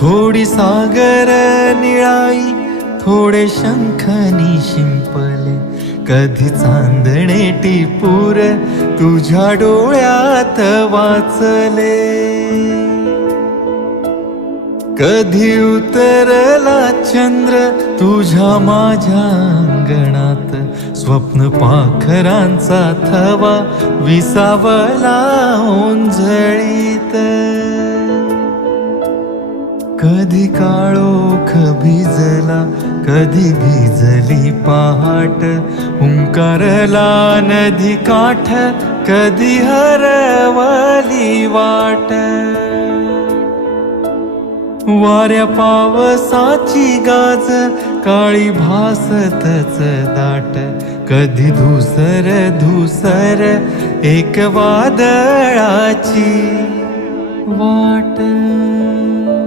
थोडी सागर निळाई, थोडे शंखनी शिंपले, कधी चांदणे टिपूर तुझ्या डोळ्यात वाचले. कधी उतरला चंद्र तुझ्या माझ्या अंगणात, स्वप्न पाखरांचा थवा विसावला ओंजळीत. कधी काळोख भिजला, कधी भिजली पहाट, हुंकारला नदी काठ, कधी हरवली वाट. वाऱ्या पावसाची गाज काळी भासतच दाट, कधी धुसर धुसर एक वादळाची वाट.